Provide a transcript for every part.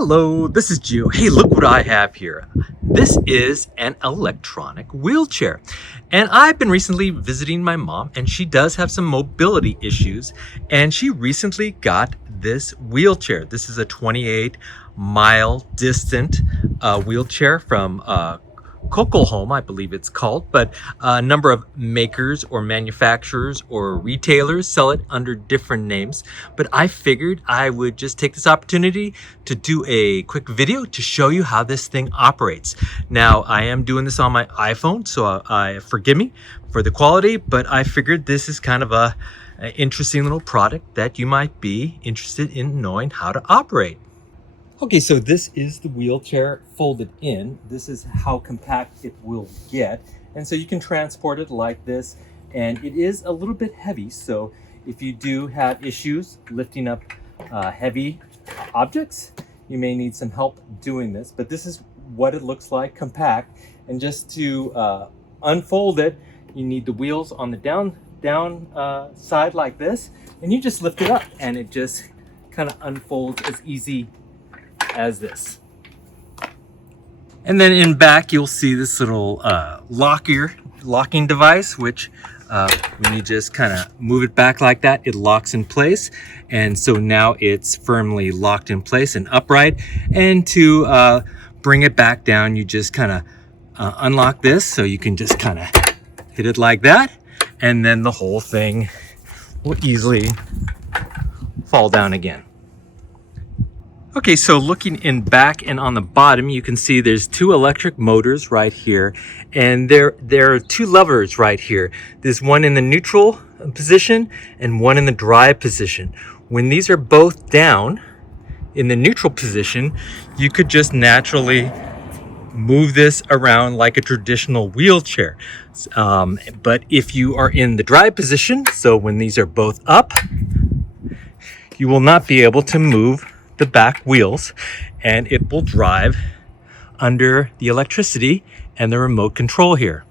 Hello, this is Gio. Hey, look what I have here. This is an electronic wheelchair. And I've been recently visiting my mom, and she does have some mobility issues. And she recently got this wheelchair. This is a 28-mile distant wheelchair from Cocolhome, I believe it's called, but a number of makers or manufacturers or retailers sell it under different names. But I figured I would just take this opportunity to do a quick video to show you how this thing operates. Now, I am doing this on my iPhone, so forgive me for the quality, but I figured this is kind of an interesting little product that you might be interested in knowing how to operate. Okay, so this is the wheelchair folded in. This is how compact it will get. And so you can transport it like this. And it is a little bit heavy. So if you do have issues lifting up heavy objects, you may need some help doing this. But this is what it looks like, compact. And just to unfold it, you need the wheels on the down side like this. And you just lift it up and it just kind of unfolds as easy as this. And then in back you'll see this little locking device, which when you just kind of move it back like that, it locks in place. And so now it's firmly locked in place and upright. And to bring it back down, you just kind of unlock this, so you can just kind of hit it like that, and then the whole thing will easily fall down again. Okay, so looking in back and on the bottom, you can see there's two electric motors right here, and there are two levers right here. There's one in the neutral position and one in the drive position. When these are both down in the neutral position, you could just naturally move this around like a traditional wheelchair. But if you are in the drive position, so when these are both up, you will not be able to move the back wheels, and it will drive under the electricity and the remote control here.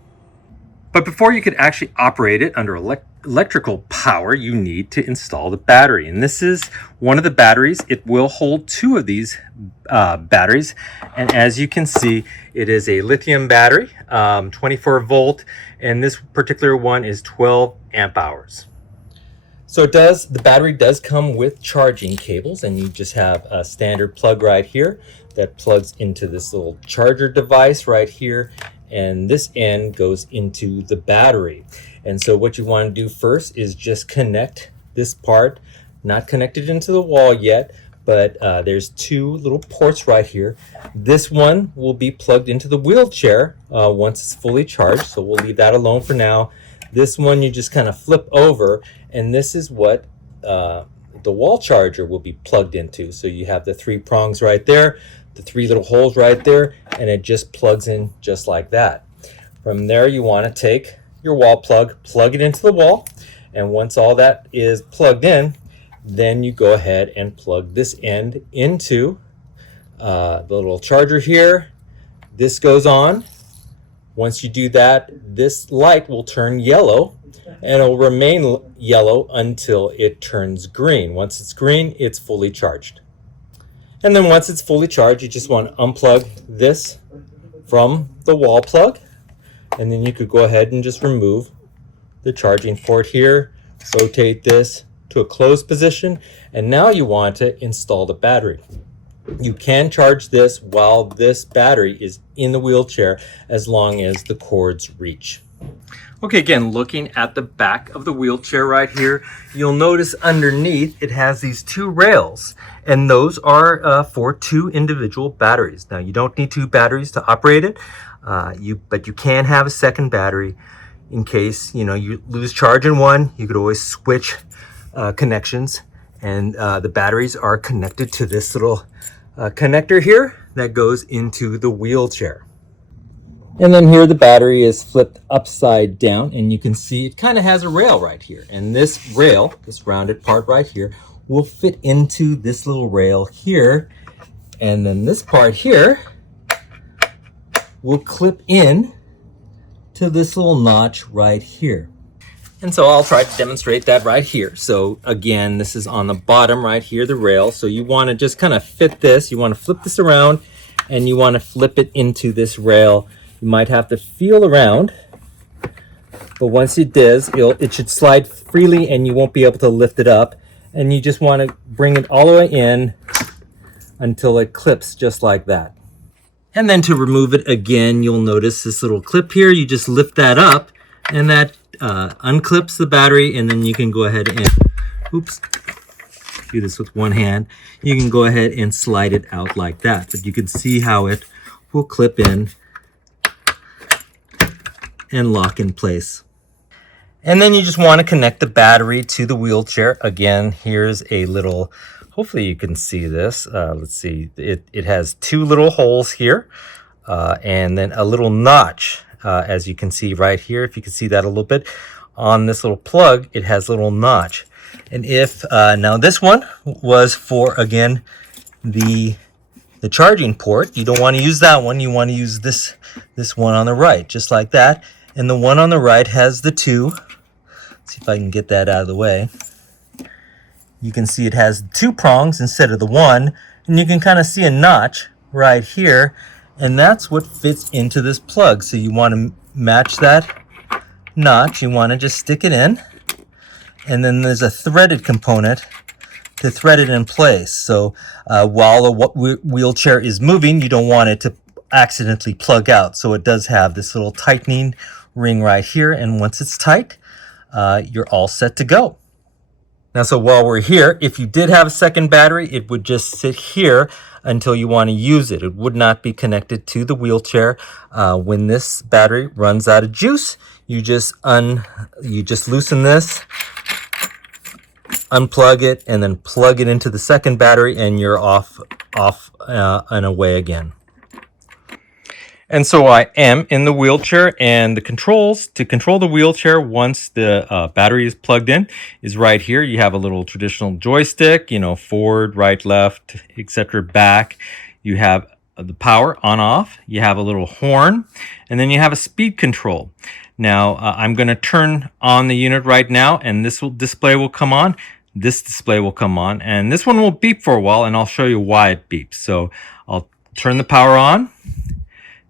But before you could actually operate it under electrical power, you need to install the battery. And this is one of the batteries. It will hold two of these batteries. And as you can see, it is a lithium battery, 24 volt, and this particular one is 12 amp hours. So the battery does come with charging cables, and you just have a standard plug right here that plugs into this little charger device right here, and this end goes into the battery. And so what you want to do first is just connect this part, not connected into the wall yet, but there's two little ports right here. This one will be plugged into the wheelchair once it's fully charged, so we'll leave that alone for now. This one you just kind of flip over, and this is what the wall charger will be plugged into. So you have the three prongs right there, the three little holes right there, and it just plugs in just like that. From there, you want to take your wall plug it into the wall, and once all that is plugged in, then you go ahead and plug this end into the little charger here. This goes on. Once you do that, this light will turn yellow, and it will remain yellow until it turns green. Once it's green, it's fully charged. And then once it's fully charged, you just want to unplug this from the wall plug, and then you could go ahead and just remove the charging port here, rotate this to a closed position, and now you want to install the battery. You can charge this while this battery is in the wheelchair as long as the cords reach. Okay, again, looking at the back of the wheelchair right here, you'll notice underneath it has these two rails, and those are for two individual batteries. Now, you don't need two batteries to operate it, but you can have a second battery in case you lose charge in one. You could always switch connections, and the batteries are connected to this little connector here that goes into the wheelchair. And then here the battery is flipped upside down, and you can see it kind of has a rail right here, and this rail, this rounded part right here, will fit into this little rail here, and then this part here will clip in to this little notch right here. And so I'll try to demonstrate that right here. So again, this is on the bottom right here, the rail. So you want to just kind of fit this. You want to flip this around and you want to flip it into this rail. You might have to feel around, but once it does, it should slide freely and you won't be able to lift it up. And you just want to bring it all the way in until it clips just like that. And then to remove it again, you'll notice this little clip here. You just lift that up and that unclips the battery, and then you can go ahead and, oops, do this with one hand. You can go ahead and slide it out like that. But you can see how it will clip in and lock in place. And then you just want to connect the battery to the wheelchair. Again, here's a little, hopefully you can see this. Let's see, it has two little holes here and then a little notch. As you can see right here, if you can see that a little bit, on this little plug, it has a little notch. And if, now this one was for, again, the charging port. You don't want to use that one. You want to use this one on the right, just like that. And the one on the right has the two. Let's see if I can get that out of the way. You can see it has two prongs instead of the one. And you can kind of see a notch right here. And that's what fits into this plug. So you want to match that notch. You want to just stick it in. And then there's a threaded component to thread it in place. So while the wheelchair is moving, you don't want it to accidentally plug out. So it does have this little tightening ring right here. And once it's tight, you're all set to go. Now, so while we're here, if you did have a second battery, it would just sit here until you want to use it. It would not be connected to the wheelchair. When this battery runs out of juice, you just loosen this, unplug it, and then plug it into the second battery, and you're off and away again. And so I am in the wheelchair, and the controls to control the wheelchair once the battery is plugged in is right here. You have a little traditional joystick, forward, right, left, etc., back. You have the power on off. You have a little horn, and then you have a speed control. Now I'm going to turn on the unit right now, and this display will come on. This display will come on, and this one will beep for a while, and I'll show you why it beeps. So I'll turn the power on.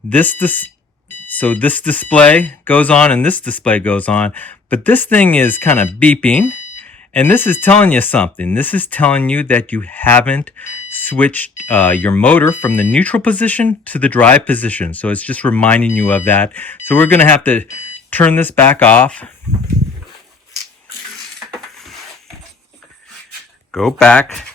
So this display goes on and this display goes on, but this thing is kind of beeping, and this is telling you something. This is telling you that you haven't switched your motor from the neutral position to the drive position. So it's just reminding you of that. So we're going to have to turn this back off. Go back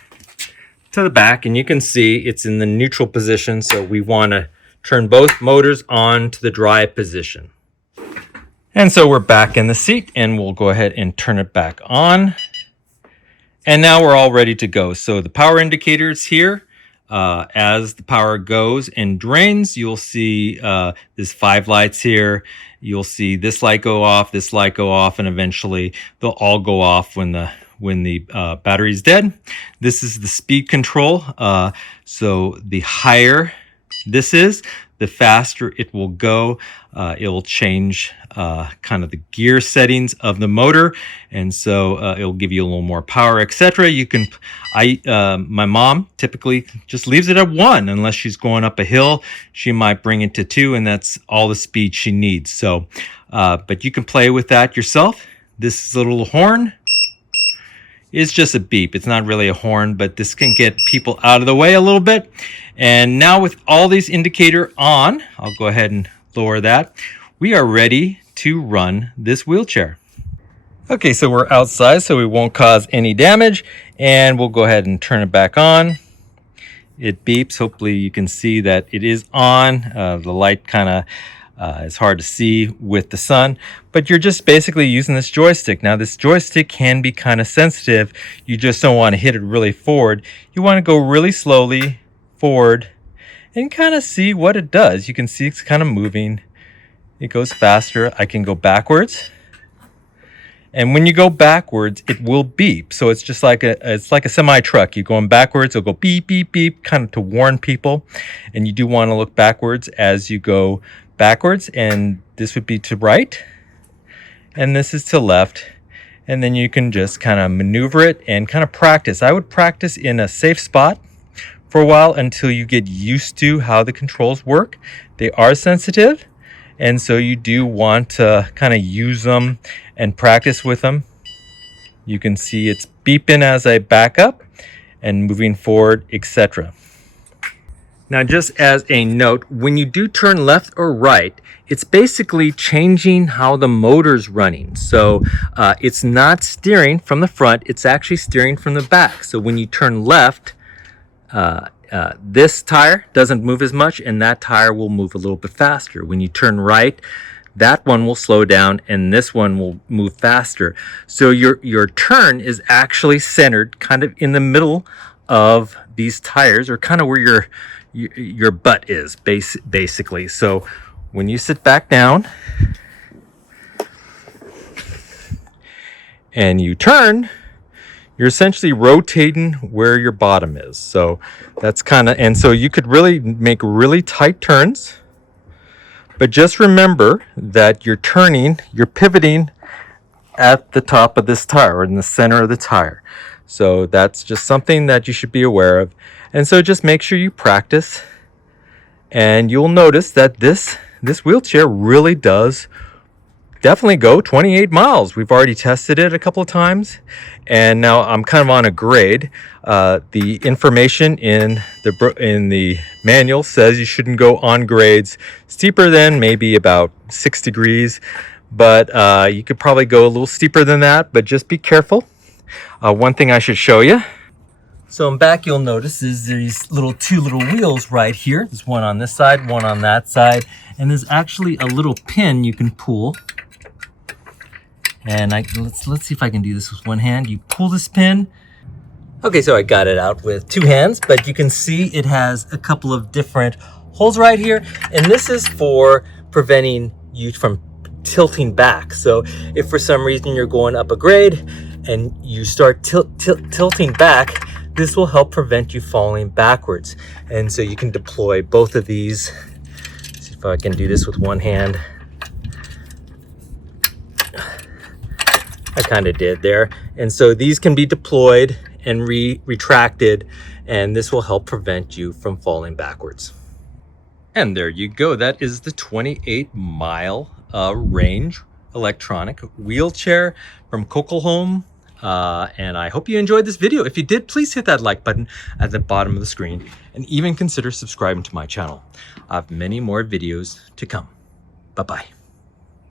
to the back, and you can see it's in the neutral position. So we want to turn both motors on to the drive position. And so we're back in the seat, and we'll go ahead and turn it back on. And now we're all ready to go. So the power indicator is here. As the power goes and drains, you'll see there's 5 lights here. You'll see this light go off, this light go off, and eventually they'll all go off when the battery's dead. This is the speed control. So the higher this is, the faster it will go. It will change kind of the gear settings of the motor, and so it'll give you a little more power, etc. You can, my mom typically just leaves it at 1 unless she's going up a hill. She might bring it to 2, and that's all the speed she needs. So, but you can play with that yourself. This is a little horn. It's just a beep. It's not really a horn, but this can get people out of the way a little bit. And now with all these indicator on, I'll go ahead and lower that. We are ready to run this wheelchair. Okay, so we're outside, so we won't cause any damage. And we'll go ahead and turn it back on. It beeps. Hopefully you can see that it is on. The light kind of it's hard to see with the sun, but you're just basically using this joystick. Now this joystick can be kind of sensitive. You just don't want to hit it really forward. You want to go really slowly forward and kind of see what it does. You can see it's kind of moving. It goes faster. I can go backwards. And when you go backwards, it will beep. So it's just like a semi truck. You're going backwards, it'll go beep, beep, beep, kind of to warn people. And you do want to look backwards as you go backwards, and this would be to right. and this is to left. And then you can just kind of maneuver it and kind of practice. I would practice in a safe spot for a while until you get used to how the controls work. They are sensitive, and so you do want to kind of use them and practice with them. You can see it's beeping as I back up and moving forward, etc. Now, just as a note, when you do turn left or right, it's basically changing how the motor's running. So it's not steering from the front, it's actually steering from the back. So when you turn left, this tire doesn't move as much, and that tire will move a little bit faster. When you turn right, that one will slow down and this one will move faster. So your turn is actually centered kind of in the middle of these tires, or kind of where your butt is basically. So when you sit back down and you turn, you're essentially rotating where your bottom is. So that's kind of, and so you could really make really tight turns. But just remember that you're pivoting at the top of this tire, or in the center of the tire. So that's just something that you should be aware of. And so just make sure you practice, and you'll notice that this wheelchair really does definitely go 28 miles. We've already tested it a couple of times, and now I'm kind of on a grade. The information in the manual says you shouldn't go on grades steeper than maybe about 6 degrees, but you could probably go a little steeper than that, but just be careful. One thing I should show you. So in back, you'll notice is these two little wheels right here. There's one on this side, one on that side, and there's actually a little pin you can pull. And let's see if I can do this with one hand. You pull this pin. Okay, so I got it out with two hands, but you can see it has a couple of different holes right here. And this is for preventing you from tilting back. So if for some reason you're going up a grade and you start tilting back, this will help prevent you falling backwards. And so you can deploy both of these. Let's see if I can do this with one hand. I kind of did there. And so these can be deployed and retracted, and this will help prevent you from falling backwards. And there you go. That is the 28-mile range electronic wheelchair from Cocolhome. And I hope you enjoyed this video. If you did, please hit that like button at the bottom of the screen, and even consider subscribing to my channel. I have many more videos to come. Bye-bye.